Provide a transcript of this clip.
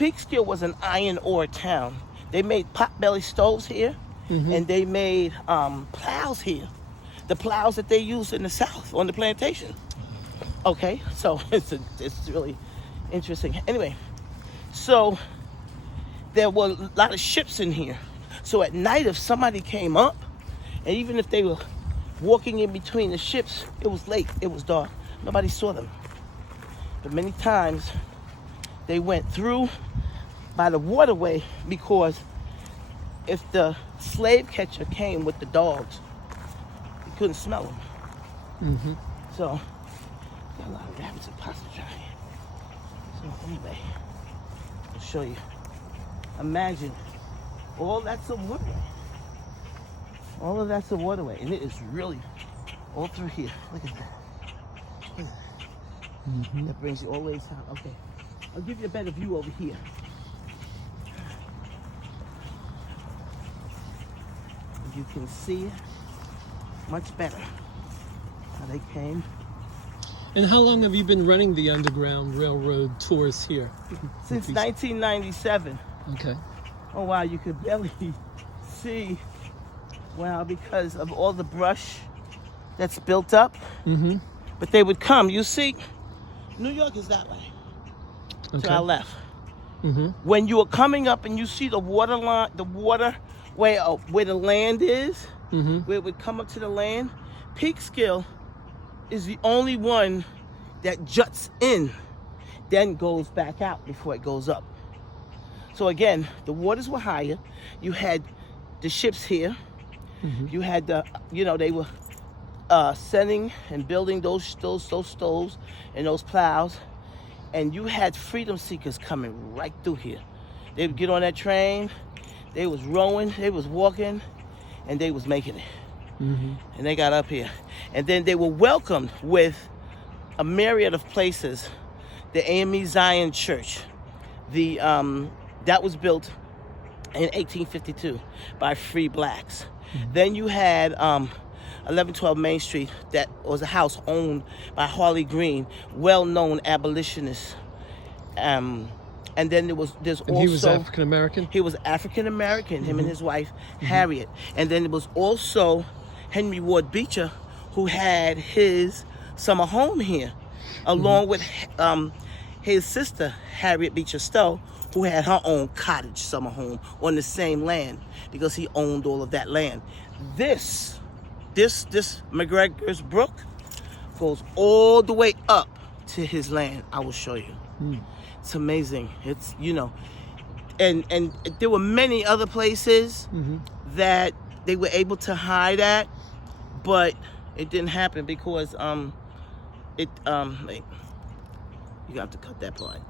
Peekskill was an iron ore town. They made potbelly stoves here, and they made plows here. The plows that they used in the South on the plantation. Okay, so it's really interesting. Anyway, so there were a lot of ships in here. So at night, if somebody came up, and even if they were walking in between the ships, it was late, it was dark. Nobody saw them. But many times, they went through by the waterway because if the slave catcher came with the dogs, you couldn't smell them. So, got a lot of rabbits and possums around here. So anyway, I'll show you. Imagine, all that's a waterway. All of that's a waterway, and it is really all through here. Look at that. Look at that. That brings you all the way down. Okay, I'll give you a better view over here. You can see it much better how they came. And how long have you been running the Underground Railroad tours here? Since 1997. Okay. Oh wow, you could barely see. Wow, because of all the brush that's built up. But they would come. You see, New York is that way. To our left. When you are coming up and you see the water line, the water where the land is, where it would come up to the land, Peekskill is the only one that juts in, then goes back out before it goes up. So again, the waters were higher. You had the ships here. You had the, they were sending and building those stoves and those plows, and you had freedom seekers coming right through here. They would get on that train. They was rowing, they was walking, and they was making it. And they got up here. And then they were welcomed with a myriad of places. The AME Zion Church, that was built in 1852 by free blacks. Then you had 1112 Main Street, that was a house owned by Harley Green, well-known abolitionist. And then there's also... he was African American? He was African American, him and his wife, Harriet. And then there was also Henry Ward Beecher, who had his summer home here, along with his sister, Harriet Beecher Stowe, who had her own cottage summer home on the same land, because he owned all of that land. This McGregor's Brook goes all the way up to his land. I will show you. It's amazing. It's, and there were many other places that they were able to hide at, but it didn't happen because you got to cut that part.